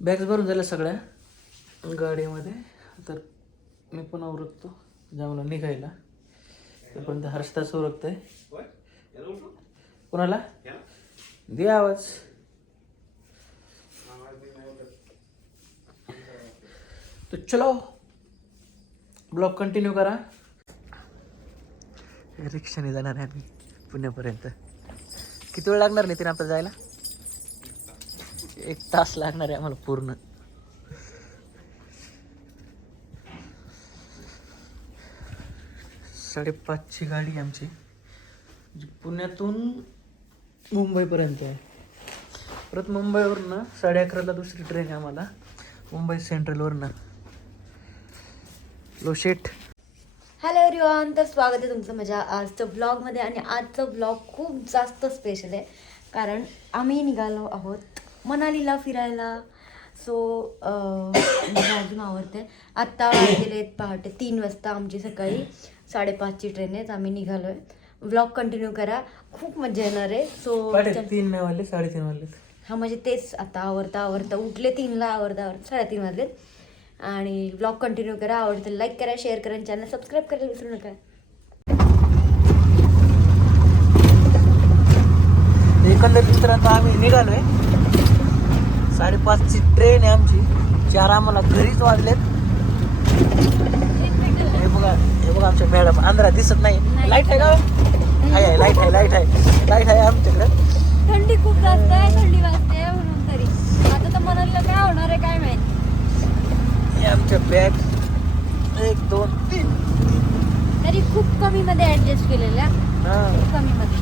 Bags भरून झाल्या सगळ्या गाडीमध्ये. तर मी पण आवरतो जाऊन निघायला. तोपर्यंत हर्षदाच ओरखतंय. कोणाला दे आवाज. तो चलो ब्लॉग कंटिन्यू करा. रिक्षाने जाणार आहे आम्ही पुण्यापर्यंत. किती वेळ लागणार नाही तिने आपल्याला जायला? 1 तास लागणार आहे आम्हाला पूर्ण. साडेपाचची गाडी आहे आमची, जी पुण्यातून मुंबईपर्यंत आहे. परत मुंबईवरनं 11:30ला दुसरी ट्रेन आहे आम्हाला मुंबई सेंट्रलवरनं. लो शेट. हॅलो एव्हरीवन, तर स्वागत आहे तुमचं माझ्या आजच्या ब्लॉगमध्ये. आणि आजचा ब्लॉग खूप जास्त स्पेशल आहे कारण आम्ही निघालो आहोत मनालीला फिरायला. सो अजून आवडते. आत्ता वाजलेले पहाटे 3 वाजता. आमची सकाळी 5:30ची ट्रेन आहे. आम्ही निघालो आहे. ब्लॉग कंटिन्यू करा, खूप मजा येणार आहे. सो 3 नाही वाजले, 3:30 वाजले. हा म्हणजे तेच आता आवरता उठले 3ला, आवरता 3:30 वाजलेत. आणि ब्लॉग कंटिन्यू करा. आवडतं लाईक करा, शेअर करा, चॅनल सबस्क्राईब करायला विसरू नका. एकंदरीत तर आता आम्ही निघालोय. 5:30ची ट्रेन आहे आमची. 4 आम्हाला घरीच वाजलेत. हे बघा आमच्या मॅडम. आंध्रा दिसत नाही. लाईट आहे का? आहे लाईट आहे आमच्याकडे. थंडी खूप जास्त आहे, थंडी वाजते म्हणून. तरी आता तर मनालीला काय होणार आहे काय माहिती. आमच्या बॅग 1 2 3 तरी खूप कमी मध्ये ऍडजस्ट केलेल्या, कमी मध्ये.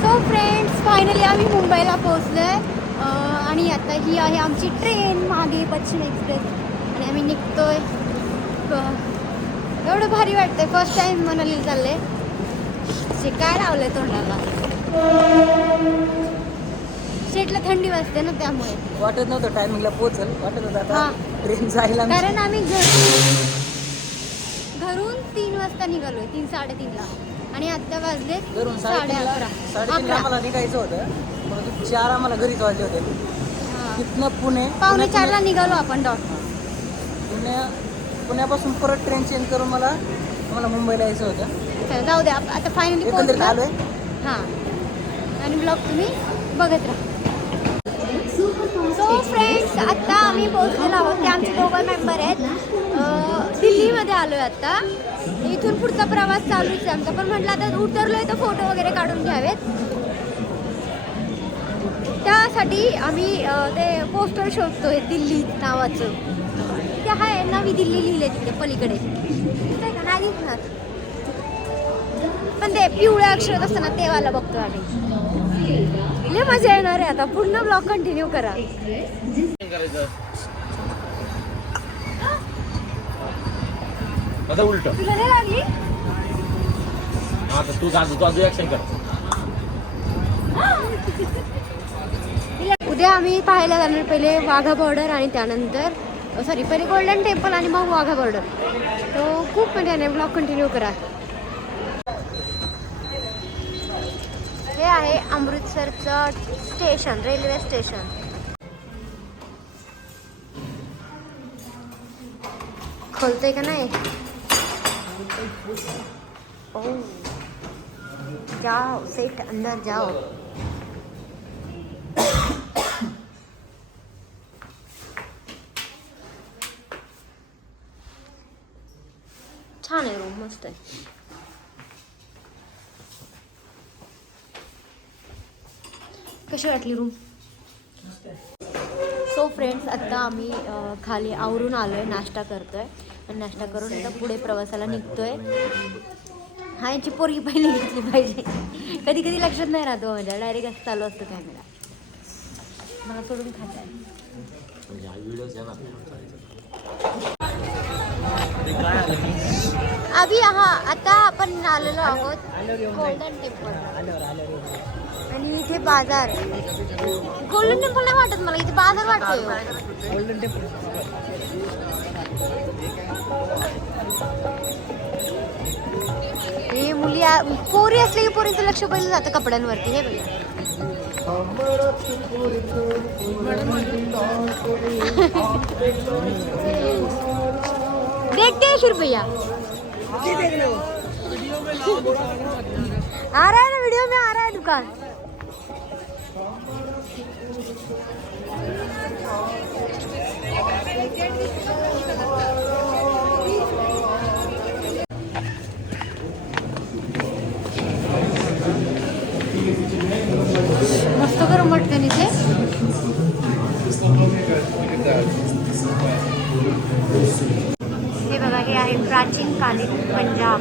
सो फ्रेंड्स, फायनली आम्ही मुंबईला पोहोचलोय. आणि आता ही आहे आमची ट्रेन, मागे पश्चिम एक्सप्रेस. आणि आम्ही निघतोय. एवढं भारी वाटतंय. फर्स्ट टाइम मनालीला चालले. जे काय लावलंय तोंडाला. शेटला थंडी वाजते ना, त्यामुळे वाटत नव्हतं टायमिंगला पोहोचल. वाटत होतं आता हा. ट्रेन जायला. कारण आम्ही घरून 3 वाजता निघालोय, 3-3:30ला. आणि आता वाजले घरून 11:30. 3:30 आम्हाला निघायचं होतं. परंतु 4 आम्हाला घरीच वाजले होते. तिथनं पुणे 3:45ला निघालो आपण डॉट. पुण्यापासून परत ट्रेन चेंज करून मला मुंबईला यायचं होतं. जाऊ दे, आता फायनली एकंदरीत पोहोचलो. आलोय. हां, आणि ब्लॉग तुम्ही बघत राहा. सो फ्रेंड्स, आत्ता आम्ही पोहोचलेलो आहोत. ते आमचे 2 मेंबर आहेत. दिल्लीमध्ये आलो आहे आत्ता. इथून पुढचा प्रवास चालूच आहे आमचा. पण म्हटलं आता उतरलो आहे तर फोटो वगैरे काढून घ्यावेत. त्यासाठी आम्ही ते पोस्टर शोधतोय दिल्ली नावाचं. ते आहे नवी दिल्ली लिहिले तिकडे पलीकडे. दिसतंय का? नाही दिसणार, पण ते पिवळ्या अक्षरात असताना ते वाला बघतो आम्ही. लय मजा येणार आहे. आता पूर्ण ब्लॉग कंटिन्यू करा. आता उलट तुला नाही लागली? आता तू ऍक्शन कर. उद्या आम्ही पाहायला जाणार पहिले वाघा बॉर्डर आणि त्यानंतर पहिले गोल्डन टेम्पल आणि मग वाघा बॉर्डर. तो खूप मजा येणार. ब्लॉग कंटिन्यू करा. हे आहे अमृतसरचं स्टेशन, रेल्वे स्टेशन. खोलतंय का नाही? ओह, जाओ सेठ, अंदर जाओ. छान आहे रूम, मस्त आहे. कशी वाटली रूम? सो फ्रेंड्स, आता आम्ही खाली आवरून आलोय, नाश्ता करतोय. आणि नाश्ता करून आता पुढे प्रवासाला निघतोय. हा, यांची पोरगी पहिली घेतली पाहिजे. कधी कधी लक्षात नाही राहतो माझ्या. डायरेक्ट असं चालू असतो कॅमेरा. मला सोडून खात आहे. अभि आता आपण आलेलो आहोत गोल्डन टेम्पल. आणि इथे बाजार. गोल्डन टेम्पल नाही वाटत मला, इथे बाजार वाटतोय. Golden temple. हे मुली पोरी असले की पोरीचं लक्ष पहिलं जातं कपड्यांवरती. हे बघा. देखते हैं फिर भैया आ रहा है ना, वीडियो में आ रहा है दुकान। मस्त गरम वाटते इथे। हे बघा, हे आहे प्राचीन कालीन पंजाब।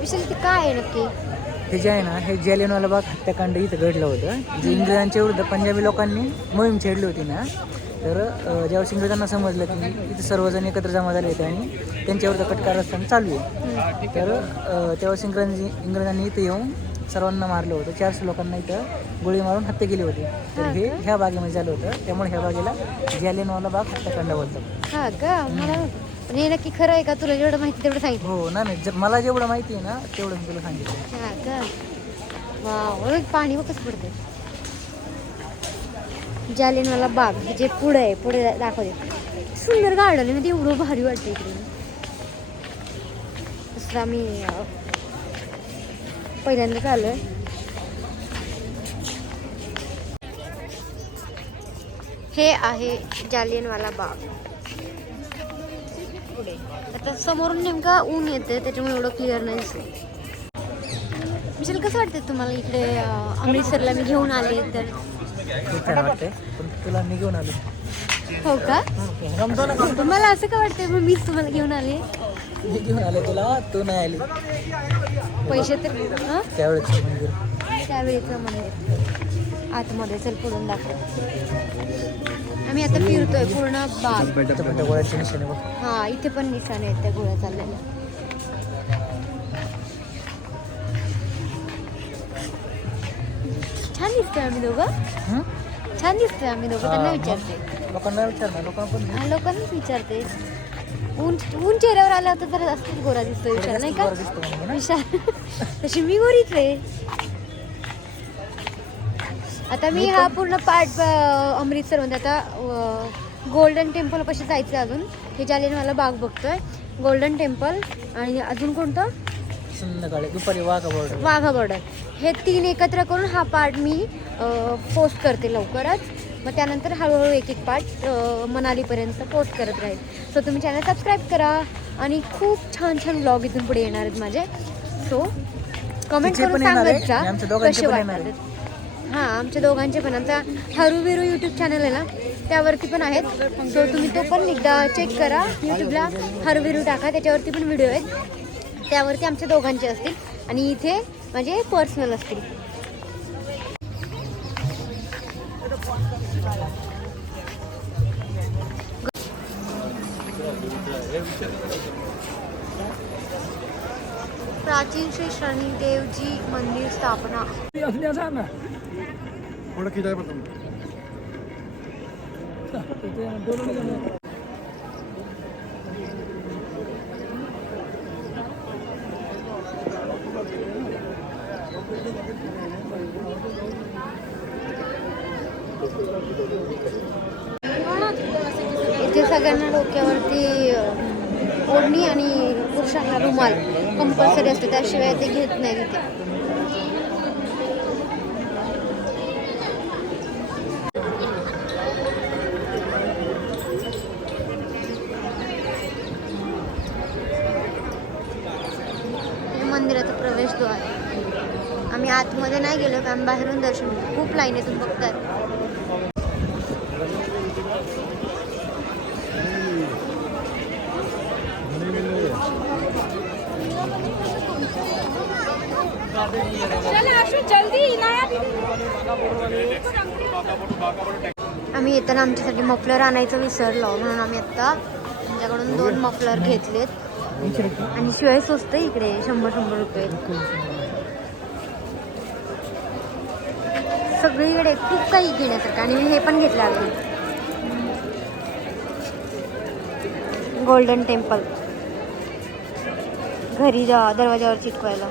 विशाल, ते काय आहे नक्की? हे जे आहे ना, हे जालियनवाला बाग हत्याकांड इथं घडलं होतं. जे इंग्रजांच्या विरुद्ध पंजाबी लोकांनी मोहीम छेडली होती ना, तर ज्यावेळेस इंग्रजांना समजलं की इथे सर्वजण एकत्र जमा झाले होते आणि त्यांच्यावर कटकारस्थान चालू आहे, तर त्यावेळेस इंग्रजांनी इथं येऊन सर्वांना मारलं होतं. 400 लोकांना इथं गोळी मारून हत्या केली होती. तर हे ह्या बागेमध्ये झालं होतं, त्यामुळे ह्या बागेला जालियनवाला बाग हत्याकांड बोलतात. हा का? मला पण हे नक्की खरं आहे का? तुला जेवढं माहिती तेवढं सांगितलं. हो ना, नाही मला जेवढं माहिती आहे ना तेवढं मी तुला सांगितलं. हा का? वा, पाणी व कसं पडते. जालियनवाला बाग जे पुढे आहे, पुढे दाखवते. सुंदर गार्डन आहे, म्हणजे एवढं भारी वाटतं इकडे. तसं आम्ही पहिल्यांदाच आलोय. हे आहे जालियनवाला बाग. आता समोरून नेमका ऊन येते, त्याच्यामुळे एवढं क्लिअर नाही दिसत. विशाल, कसं वाटतं तुम्हाला इकडे अमृतसरला मी घेऊन आले तर? खूप छान वाटतंय, पण तुला मी घेऊन आलो. हो का? रमतो ना. तुम्हाला असं का वाटतंय मग मीच तुम्हाला घेऊन आले? मी घेऊन आले तुला, तू नाही आली. पैसे तर त्यावेळेस मंदिर, त्यावेळेचं मंदिर आतमध्ये. चल पुढून दाखव. आम्ही आता फिरतोय पूर्ण बाग. गोळ्याचे निशाणे बघ. हा, इथे पण निशाणे आहेत त्या गोळ्या चाललेल्या. छान दिसतोय आम्ही दोघं. छान दिसतोय आम्ही दोघं. त्यांना विचारते. लोकांना विचार ना, लोकांना पण हा, लोकांनाच विचारते. ऊन चेहऱ्यावर आला होता तर जास्तच गोरा दिसतोय विशाल, नाही का? विशाल तशी मी गोरीच आहे. आता मी हा पूर्ण पार्ट अमृतसरमध्ये, आता गोल्डन टेम्पल पाशी जायचं अजून. हे जालियनवाला बाग बघतोय, गोल्डन टेम्पल, आणि अजून कोणतं? संध्याकाळी दुपारी वाघा बॉर्डर. हे 3 एकत्र करून हा पार्ट मी पोस्ट करते लवकरच. मग त्यानंतर हळूहळू एक पार्ट मनालीपर्यंत पोस्ट करत राहील. सो तुम्ही चॅनल सबस्क्राईब करा, आणि खूप छान छान ब्लॉग इथून पुढे येणार आहेत माझे. सो कमेंट करून सांगत जा कसे वाटतात. हां, आमच्या दोघांचे पण. आमचा हरू यूट्यूब चॅनल आहे ना, त्यावरती पण आहेत. सो तुम्ही तो पण एकदा चेक करा. यूट्यूबला हरू टाका, त्याच्यावरती पण व्हिडिओ आहेत. त्यावरती आमच्या दोघांचे असतील, आणि इथे म्हणजे पर्सनल असतील. प्राचीन श्री शनिदेवजी मंदिर स्थापना. इथे सगळ्यांना डोक्यावरती ओढणी आणि पुरुषांना रुमाल कंपल्सरी असते, त्याशिवाय ते घेत नाही तिथे. मंदिराचं प्रवेशद्वार आहे. आम्ही आतमध्ये नाही गेलो, कारण बाहेरून दर्शन घेतो. खूप लाईन आहे, तुम्ही बघताय. आम्ही येताना आमच्यासाठी मफलर आणायचं विसरलो, म्हणून आम्ही आता त्यांच्याकडून 2 मफलर घेतलेत आणि शिवाय स्वस्त आहे इकडे 100 रुपये. सगळीकडे खूप काही घेण्यासारखं आणि मी हे पण घेतलं अगदी गोल्डन टेम्पल घरी दरवाजावर चिटकवायला.